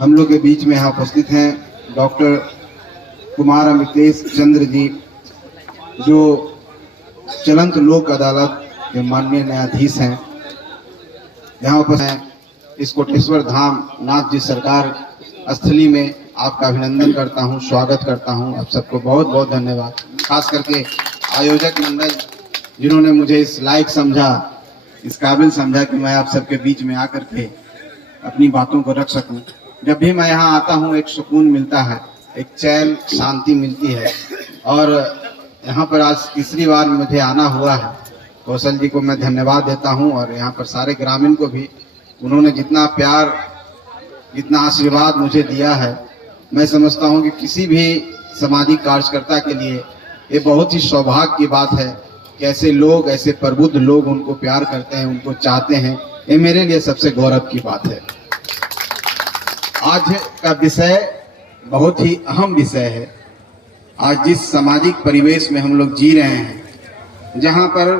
हम लोग के बीच में यहाँ उपस्थित हैं डॉक्टर कुमार अमितेश चंद्र जी, जो चलंत लोक अदालत के माननीय न्यायाधीश हैं। यहाँ उपस्थित हैं इस कोटेश्वर धाम नाथ जी सरकार स्थली में आपका अभिनंदन करता हूँ, स्वागत करता हूँ। आप सबको बहुत बहुत धन्यवाद। खास करके आयोजक मंडल जिन्होंने मुझे इस लायक समझा, इस काबिल समझा कि मैं आप सबके बीच में आकर के अपनी बातों को रख सकूं। जब भी मैं यहाँ आता हूँ एक सुकून मिलता है, एक चैन शांति मिलती है। और यहाँ पर आज तीसरी बार मुझे आना हुआ है। कौशल जी को मैं धन्यवाद देता हूँ और यहाँ पर सारे ग्रामीण को भी। उन्होंने जितना प्यार, जितना आशीर्वाद मुझे दिया है, मैं समझता हूँ कि किसी भी सामाजिक कार्यकर्ता के लिए ये बहुत ही सौभाग्य की बात है कि ऐसे लोग, ऐसे प्रबुद्ध लोग उनको प्यार करते हैं, उनको चाहते हैं। ये मेरे लिए सबसे गौरव की बात है। आज का विषय बहुत ही अहम विषय है। आज जिस सामाजिक परिवेश में हम लोग जी रहे हैं, जहाँ पर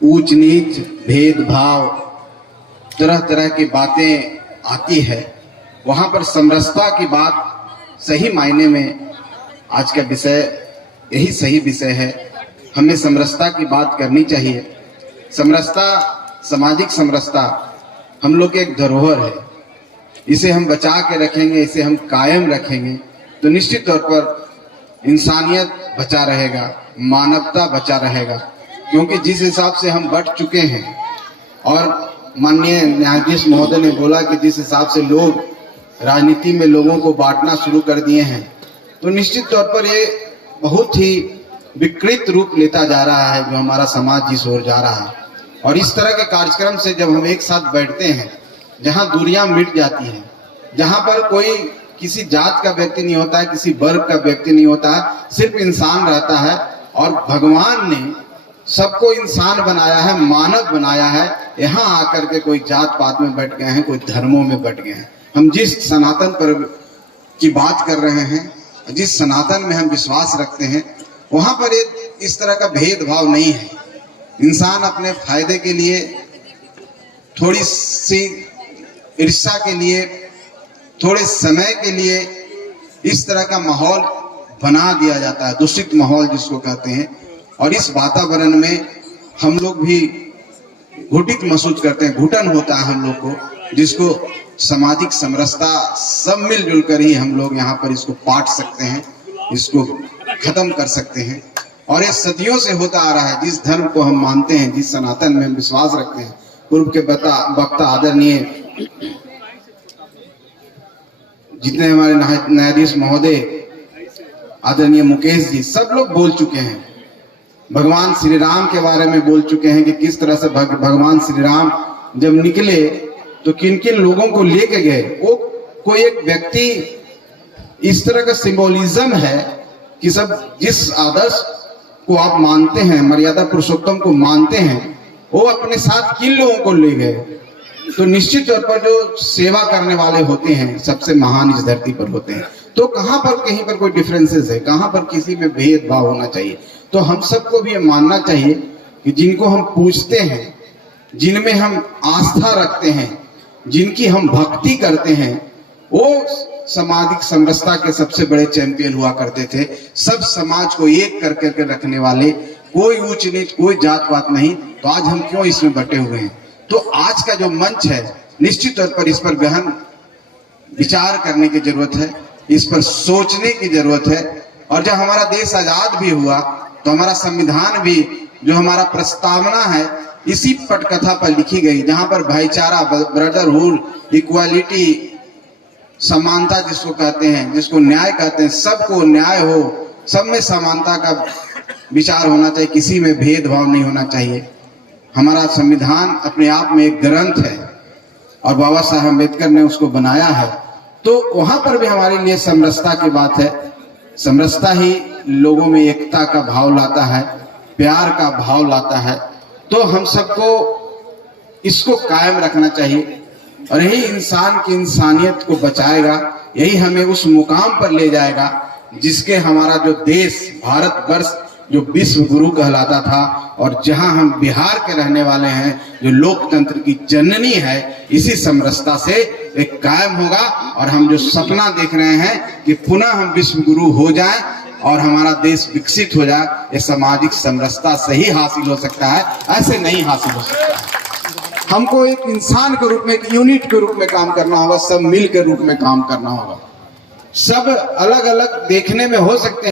ऊंच नीच, भेदभाव, तरह तरह की बातें आती है, वहाँ पर समरसता की बात सही मायने में आज का विषय यही सही विषय है। हमें समरसता की बात करनी चाहिए। समरसता, सामाजिक समरसता हम लोग की एक धरोहर है। इसे हम बचा के रखेंगे, इसे हम कायम रखेंगे तो निश्चित तौर पर इंसानियत बचा रहेगा, मानवता बचा रहेगा। क्योंकि जिस हिसाब से हम बढ़ चुके हैं और माननीय न्यायाधीश महोदय ने बोला कि जिस हिसाब से लोग राजनीति में लोगों को बांटना शुरू कर दिए हैं, तो निश्चित तौर पर ये बहुत ही विकृत रूप लेता जा रहा है जो हमारा समाज जिस ओर जा रहा है। और इस तरह के कार्यक्रम से जब हम एक साथ बैठते हैं, जहां दूरियां मिट जाती हैं, जहां पर कोई किसी जात का व्यक्ति नहीं होता है, किसी वर्ग का व्यक्ति नहीं होता है, सिर्फ इंसान रहता है। और भगवान ने सबको इंसान बनाया है, मानव बनाया है। यहाँ आकर के कोई जात पात में बैठ गए हैं, कोई धर्मों में बैठ गए हैं। हम जिस सनातन पर की बात कर रहे हैं, जिस सनातन में हम विश्वास रखते हैं, वहां पर इस तरह का भेदभाव नहीं है। इंसान अपने फायदे के लिए, थोड़ी सी ईर्ष्या के लिए, थोड़े समय के लिए इस तरह का माहौल बना दिया जाता है, दूषित माहौल जिसको कहते हैं। और इस वातावरण में हम लोग भी घुटित महसूस करते हैं, घुटन होता है हम लोग को, जिसको सामाजिक समरसता सब मिलजुल कर ही हम लोग यहाँ पर इसको पाट सकते हैं, इसको खत्म कर सकते हैं। और ये सदियों से होता आ रहा है। जिस धर्म को हम मानते हैं, जिस सनातन में हम विश्वास रखते हैं, पूर्व के वक्ता आदरणीय जितने हमारे न्यायाधीश महोदय, आदरणीय मुकेश जी, सब लोग बोल चुके हैं। भगवान श्री राम के बारे में बोल चुके हैं कि किस तरह से भगवान श्री राम जब निकले तो किन किन लोगों को लेके गए। वो कोई एक व्यक्ति, इस तरह का सिंबोलिज्म है कि सब जिस आदर्श को आप मानते हैं, मर्यादा पुरुषोत्तम को मानते हैं, वो अपने साथ किन लोगों को ले गए। तो निश्चित तौर पर जो सेवा करने वाले होते हैं सबसे महान इस धरती पर होते हैं। तो कहाँ पर कहीं पर कोई डिफरेंसेस है, कहाँ पर किसी में भेदभाव होना चाहिए। तो हम सबको भी ये मानना चाहिए कि जिनको हम पूजते हैं, जिनमें हम आस्था रखते हैं, जिनकी हम भक्ति करते हैं, वो सामाजिक समरसता के सबसे बड़े चैंपियन हुआ करते थे। सब समाज को एक कर करके रखने वाले, कोई ऊंच नीच, कोई जात पात नहीं। तो आज हम क्यों इसमें बटे हुए हैं। तो आज का जो मंच है, निश्चित तौर पर इस पर गहन विचार करने की जरूरत है, इस पर सोचने की जरूरत है। और जब हमारा देश आजाद भी हुआ तो हमारा संविधान भी, जो हमारा प्रस्तावना है, इसी पटकथा पर लिखी गई, जहां पर भाईचारा, ब्रदरहुड, इक्वालिटी, समानता जिसको कहते हैं, जिसको न्याय कहते हैं, सबको न्याय हो, सब में समानता का विचार होना चाहिए, किसी में भेदभाव नहीं होना चाहिए। हमारा संविधान अपने आप में एक ग्रंथ है और बाबा साहब अम्बेडकर ने उसको बनाया है। तो वहां पर भी हमारे लिए समरसता की बात है। समरसता ही लोगों में एकता का भाव लाता है, प्यार का भाव लाता है। तो हम सबको इसको कायम रखना चाहिए और यही इंसान की इंसानियत को बचाएगा, यही हमें उस मुकाम पर ले जाएगा जिसके हमारा जो देश भारतवर्ष जो विश्व गुरु कहलाता था, और जहां हम बिहार के रहने वाले हैं, जो लोकतंत्र की जननी है, इसी समरसता से एक कायम होगा। और हम जो सपना देख रहे हैं कि पुनः हम विश्व गुरु हो जाएं और हमारा देश विकसित हो जाए, ये सामाजिक समरसता से ही हासिल हो सकता है, ऐसे नहीं हासिल हो सकता। हमको एक इंसान के रूप में, एक यूनिट के रूप में काम करना होगा, सब मिल के रूप में काम करना होगा। सब अलग अलग देखने में हो सकते हैं।